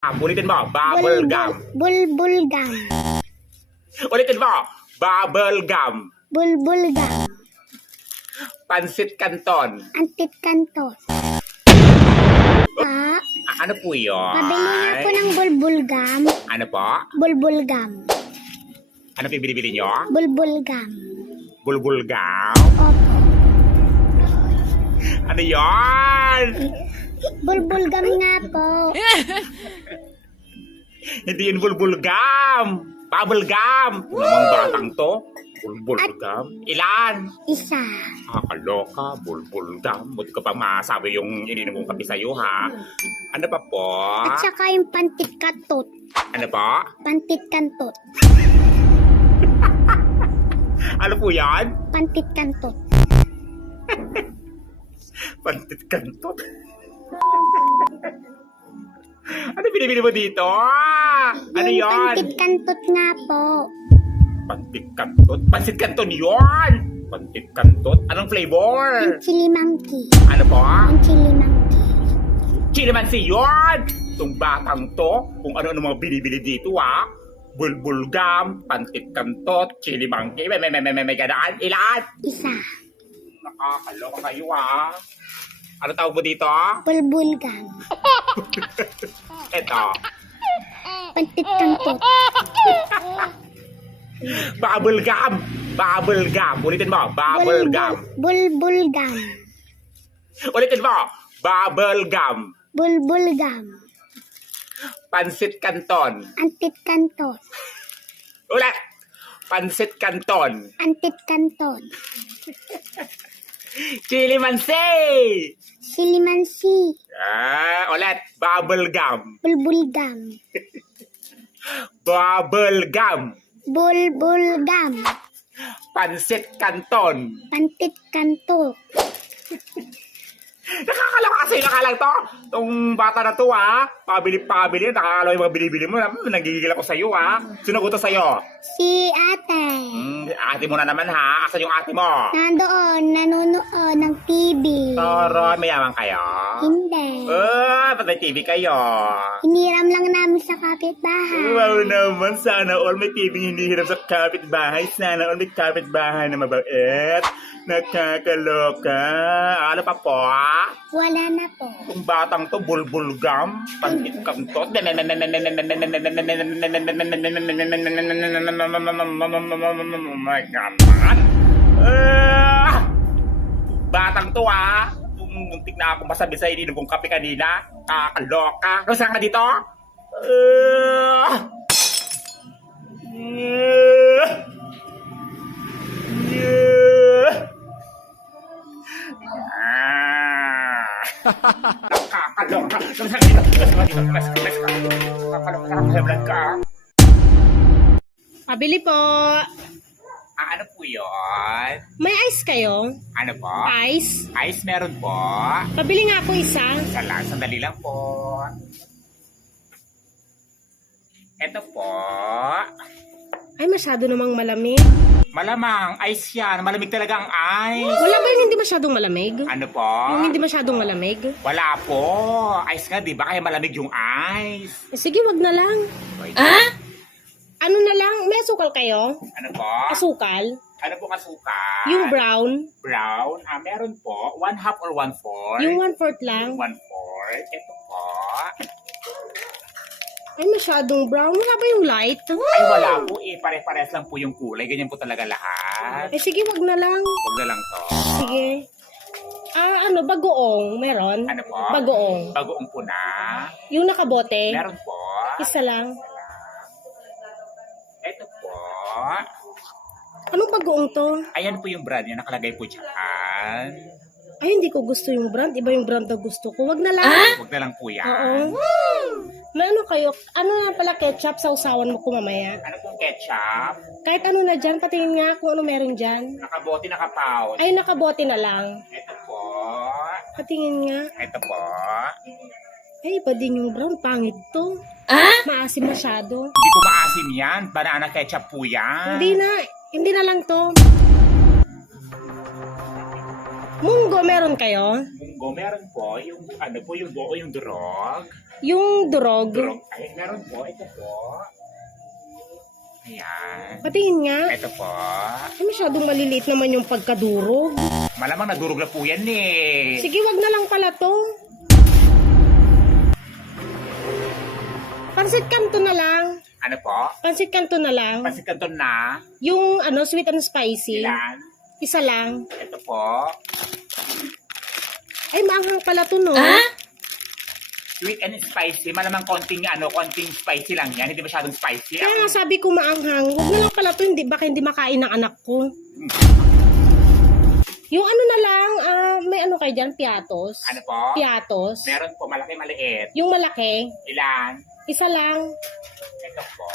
Ulitin mo, bubble gum. Bulbul gum. Ulitin mo, bubble gum. Bulbul gum. Pansit Canton. Antit kantos. Ano po yun? Pabili nga po ng bulbul gum. Ano po? Bulbul gum. Ano pinibili nyo? Bulbul gum. Bulbul gum? Opo. Ano yun? Bulbul gum nga po. Hindi yun bulbul gum. Bubble gum. Namang batang to. Bulbul gum. Ilan? Isa. Kaloka, bulbul gum. Buti ko pa masabi yung ininom mong kape sa'yo, ha? Ano pa po? At saka yung pantit kantot. Ano po? Pantit kantot. Ano po yan? Pantit kantot. Pantit Canton. Ano binibili mo dito? Ano Yung yon? pantit kantot nga po. Pantit Canton? Pansit Canton yon! Pantit Canton? Anong flavor? Yung chili monkey. Ano po? Yung chili monkey. Chili mansi yon! Itong batang to, kung ano-ano mga binibili dito, ha? Bulbul gum, pantit Canton, chili monkey, may ganaan. Ilan? Isa. Nakakaloka kayo, ha? Ano tawag mo dito? Bulbul gum. Eto. Pantit kantot. Bubble gum. Bubble gum. Ulitin mo. Bubble gum. Bulbul gum. Ulitin mo. Bubble gum. Bulbul gum. Pansit Canton. Antit kantos. Ulit. Pansit Canton. Antit kanton. Chili mansi. Chili mansi. Ulit. Bubble gum. Bulbul gum. Bubble gum. Bulbul gum. Pansit Canton. Pantit kanto. Nakakaloka kasi nakalang to. Itong bata na to, ha? Pabili-pabili. Nakakaloka yung mga binibili mo. Nagigigil ako sa'yo, ha? Sino ko to sa'yo? Si ate. Ate mo na naman, ha? Asan yung ate mo? Nandoon, nanonood ng TV. Toro, mayaman kayo? Hindi. Ba't may TV kayo? Hiniram lang namin sa kapitbahay. Wow naman, sana all may TV hindi hirap sa kapitbahay. Sana all may kapitbahay na mabait. Nakakaloka. Ano pa po? Wala na po. Kung batang to, bulbul gum, pantit kantot. My God. Batang to, ha? Muntik na ako masabi sa ininom kong kape kanina. Kakaloka. Ano saan ka dito? Nakakaloka. Ano saan ka dito? Nakakaloka ka. Pabili po. Ano po yun? May ice kayo? Ano po? Ice? Ice meron po. Pabili nga po isa. Isa lang, sandali lang po. Ito po. Ay, masyado namang malamig. Malamang, ice yan. Malamig talaga ang ice. Wala ba yung hindi masyadong malamig? Ano po? Yung hindi masyadong malamig? Wala po. Ice nga, di ba? Kaya malamig yung ice. Eh, sige, wag na lang. Ano na lang? May asukal kayo? Ano po? Asukal? Ano po kasuka? Yung brown? Brown? Meron po. 1/2 or 1/4? Yung 1/4 lang? 1/4. Ito po. Ay, masyadong brown. Wala ba yung light? Ay, wala po eh. Pare-pares lang po yung kulay. Ganyan po talaga lahat. Eh, sige, wag na lang. Huwag na lang to. Sige. Ano, bagoong. Meron? Ano po? Bagoong. Bagoong po na. Yung nakabote? Meron po. Isa lang. Ito po. Anong bagoong to? Ayan po yung brand niya. Nakalagay po dyan. Ay, hindi ko gusto yung brand. Iba yung brand na gusto ko. Wag na lang. Huwag na lang po yan. Oo. May ano kayo? Ano na pala ketchup sa usawan mo ko mamaya? Ano pong ketchup? Kahit ano na dyan, patingin nga kung ano meron dyan. Nakabote, nakapout. Ay, nakabote na lang. Ito po. Patingin nga. Ito po. Ay, iba din yung brown. Pangit to. Maasim masyado. Hindi po maasim yan. Banana ketchup po yan. Hindi na lang to. Munggo, meron kayo? Munggo, meron po. Yung ano po, yung buo, yung durog. Yung durog. Durog. Ay, meron po. Ito po. Ayan. Patingin nga. Ito po. Ay, masyadong maliliit naman yung pagkadurog. Malamang nadurog na po yan eh. Sige, wag na lang pala to. Pansit kanto na lang. Ano po? Pansit kanto na lang. Pansit Canton na. Yung ano, sweet and spicy. Ilan? Isa lang. Ito po. Ay, maanghang pala to, no? Sweet and spicy. Malamang konting spicy lang yan. Hindi masyadong spicy. Kaya nga sabi ko maanghang. Huwag na lang pala to, baka hindi makain ng anak ko. Yung ano na lang, may ano kayo dyan? Piatos? Ano po? Piatos? Meron po. Malaki, maliit. Yung malaki, Ilan? isa lang. Ito po.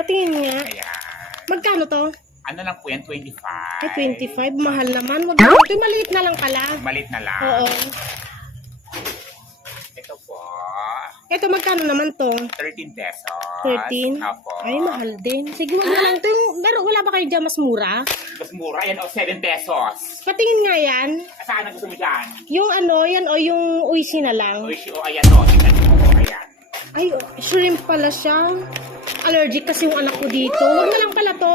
Patingin nga. Ayan. Magkano to? Ano lang po yan? 25. Ay, 25. Mahal naman. Wag na. Ito, maliit na lang pala. Malit na lang. Oo. Ito po. Ito, magkano naman to? 13 pesos. 13? Opo. Ay, mahal din. Sige, wag na lang to. Wala ba kayo dyan mas mura? Mas mura yan. 7 pesos. Patingin nga yan. Saan ang gusto mo dyan? Yung ano, yan o yung uisi na lang. Ayan o. Tingnan mo. Ayan. Ay, shrimp pala siya. Allergic kasi yung anak ko dito. Wag na lang pala to.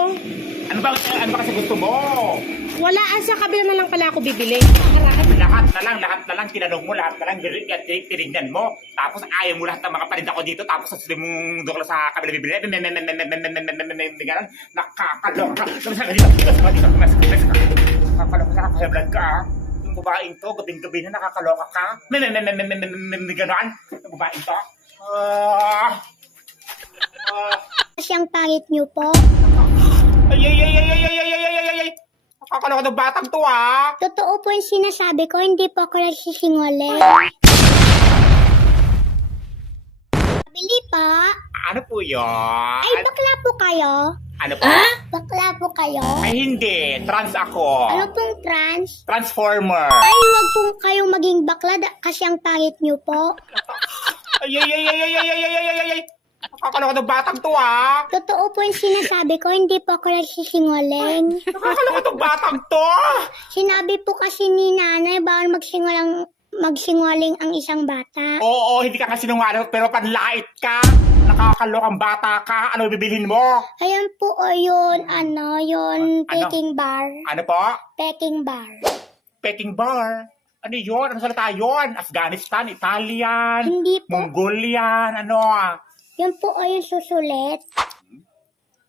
Ano ba kasi gusto mo? Wala, sa kabila na lang pala ako bibili. Lahat na lang, tinanong mo, lahat na lang, tinignan mo. Tapos ayaw mo lahat ng mga paninda ko dito, tapos sa sili mong doon sa kabila bibili. Nakakaloka. Nakakaloka, nakakahablad ka. Yung babaeng to, gabing-gabi na nakakaloka ka. Ganon. Yung babaeng to. Kasi ang pangit niyo po. Ay. Nakakaloka ng batang to ah. Totoo po yung sinasabi ko, hindi po ako nagsisinungaling. Bili pa. Ano po yun? Ay, bakla po kayo? Ano po? Bakla po kayo? Ay hindi, trans ako. Ano pong trans? Transformer. Ay, wag po kayong maging bakla kasi ang pangit niyo po. Ay. Nakakaloka ng batang to ah. Totoo po yung sinasabi ko, hindi po ako nagsisinungaling. Nakakaloka ng batang to. Sinabi po kasi ni nanay, bawal magsinungaling ang isang bata. Oo, hindi ka kasi sinungaling pero panlait ka. Nakakalokang bata ka. Ano bibilhin mo? Ayan po o yun, Peking bar. Ano po? Peking bar. Peking bar. Ano yun? Ano salita yun? Afghanistan, Italian, Hindi po. Mongolian, ano? Yan po o yung susulit.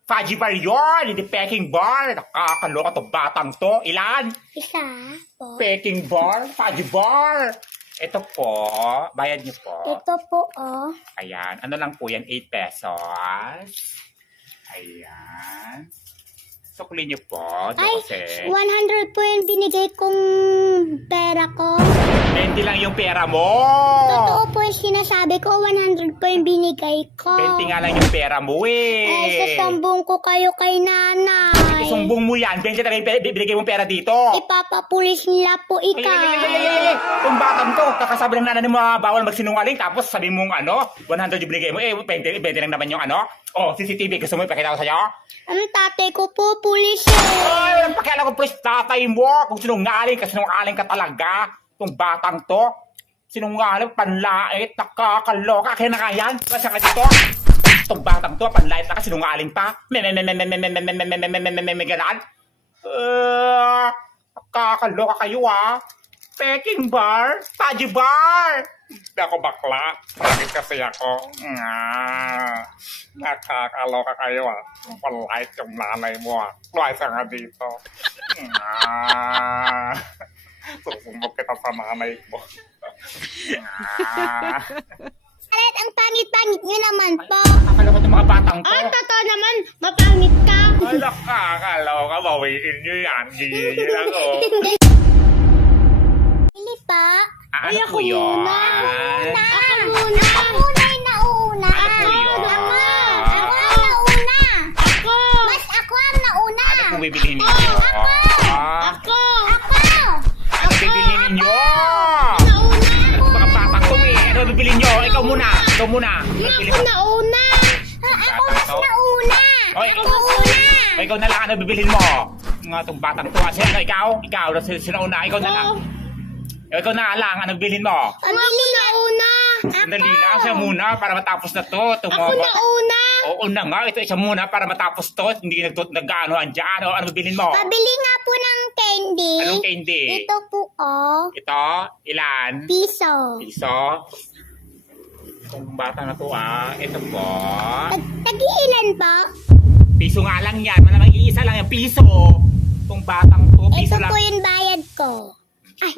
Fudgy bar yun, hindi Peking bar. Nakakaloka to batang to. Ilan? Isa po. Peking bar, Fudgy bar. Ito po, bayad niyo po. Ito po o. Ayan, ano lang po yan, 8 pesos. Ayan. Sukli niyo po, Ay, 12. 100 po yung binigay kong pera ko. 20 lang yung pera mo. Totoo po yung sinasabi ko, 100 po yung binigay ko. 20 nga lang yung pera mo Ay, eh. sasambong ko kayo kay nanay. Isumbong mo yan, 20 talaga yung binigay mong pera dito. Ipapapulis nila po ikaw. Itong batang to, kakasabi ng nanay mo bawal magsinungaling, tapos sabi mong 100 yung binigay mo, 20 lang naman yung CCTV, gusto mo ipakita ko sa'yo? Ang tatay ko po, pulis eh. Ay, walang pakialam ko, please, tatay mo. Kung sinungaling ka talaga. Itong batang to, sinungaling, panlait, nakakaloka. Kaya na kaya yan? Basta ka dito. Itong batang to, panlait na ka, sinungaling pa. Ganan. Nakakaloka kayo ah. Peking bar, Fudgy bar. Hindi ako bakla. Bakit kasi ako? Nakakaloka kayo ah. Palait yung nanay mo ah. Luwasa nga dito. Susumbok kita sa nanay mo. Alat, ang pangit-pangit nyo naman po. Nakakaloka ng mga batang to. Ang totoo naman, mapangit ka. Ay, nakakaloka. Bawiin nyo yan. Gigil ako. Bili pa. Ano po yun? Ako muna. Ako muna yung nauna. Ano po yun? Ako ang nauna. Mas ako ang nauna. Ano po bibilihin ninyo? Ako. Ano bibilihin ninyo? Nauna. Mga batang to eh. Ano bibilihin nyo? Ikaw muna. Ikaw muna. Ako nauna. Ako mas nauna. Oy, Ako una. O ikaw na lang, ano bibilhin mo? Nga itong batang to. Kasi ano, ikaw, sinauna, ikaw na lang. Oo. Ikaw na lang, anong bilhin mo? Pabili na una. Sandali lang, siya muna para matapos na to. Ako na una. Oo na nga, ito isa muna para matapos to. Hindi nag-ano dyan. Ano bilhin mo? Pabili nga po ng candy. Anong candy? Ito po, oh. Ito, ilan? Piso. Piso. Itong bata na to ito po. Tagi-ilan po? Piso nga lang yan, malamang iisa lang yung piso. Itong batang to, piso Ito lang. po yung bayad ko. Ay,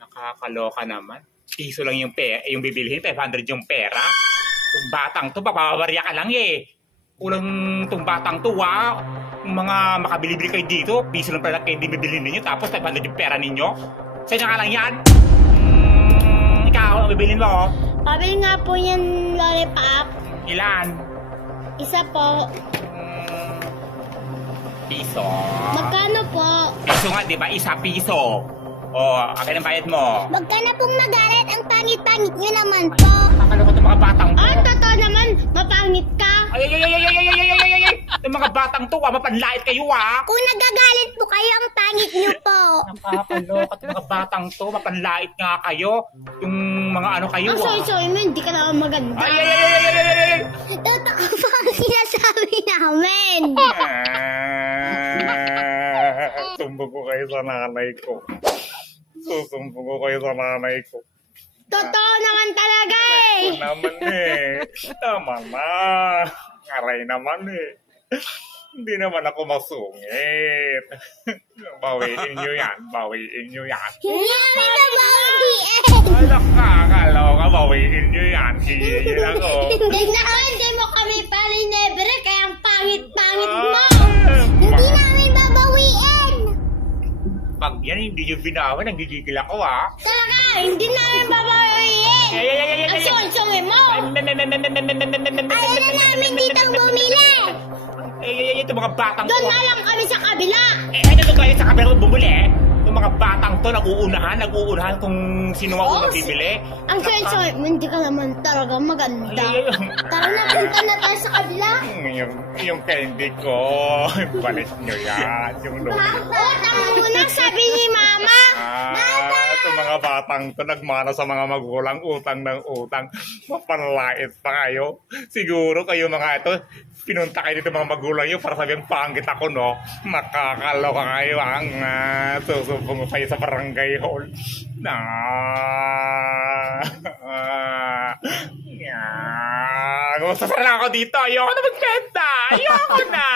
Nakakaloka naman. Piso lang yung yung bibilhin, 500 yung pera. Itong batang to, papabarya ka lang eh. Kulang itong batang to Yung mga makabili-bili kayo dito, piso lang pala kayo hindi bibilhin ninyo, tapos 500 yung pera ninyo. Sa'yo na nga lang yan. Ikaw, ang bibilhin mo? pabili nga po yung lollipop. Ilan? Isa po. Piso. Magkano po? Piso nga, di ba? Isa piso. Akin ang bayad mo. Wag ka na pong magalit. Ang pangit-pangit nyo naman po. Kakalo ko itong mga batang to. Ah, totoo naman. Mapangit ka. Ay. Itong mga batang to, mapanlait kayo Kung nagagalit po kayo, ang pangit nyo po. Nakakaloka itong mga batang to, mapanlait nga kayo. Yung mga ano kayo Ang soy-soy mo, hindi ka naman maganda. Ay. Totoo po ang sinasabi namin. Sumbong ko kayo sa nanay ko. Susumbong ko kayo sa nanay ko. Totoo naman talaga eh. Ito naman Tama na. Aray naman Hindi naman ako masungit. Bawiin nyo yan. Hindi namin nabawiin. Ay, nakakaloka. Bawiin nyo yan. Hihingin ako. Hindi mo kami palinebre, kaya ang pangit-pangit mo. Hindi namin babawiin. Pag yan hindi nyo binawi, nagigigil ako Talaga, hindi namin babawiin. Ang soy-soy mo. Ayaw na namin ditang bumili. Ito mga batang Doon na lang kami sa kabila. Ito kayo sa kabila bumuli Yung mga batang to, nag-uunahan kung sino ang unang bibili. Ang soy-soy mo, hindi ka naman talaga maganda. Tara na, punta na tayo sa kabila. Yung candy ko, balik nyo yan. Yung Utang muna, sabi ni Mama. Itong mga batang to, nagmana sa mga magulang, utang ng utang. Mapanlait pa kayo. Siguro kayo mga ito, pinunta kayo dito mga magulang nyo para sabihin pangit ako, no? Makakaloka kayo ang susumbong kayo sa barangay hall. Gusto sana ako dito. Ayoko na magbenta. Ayoko na.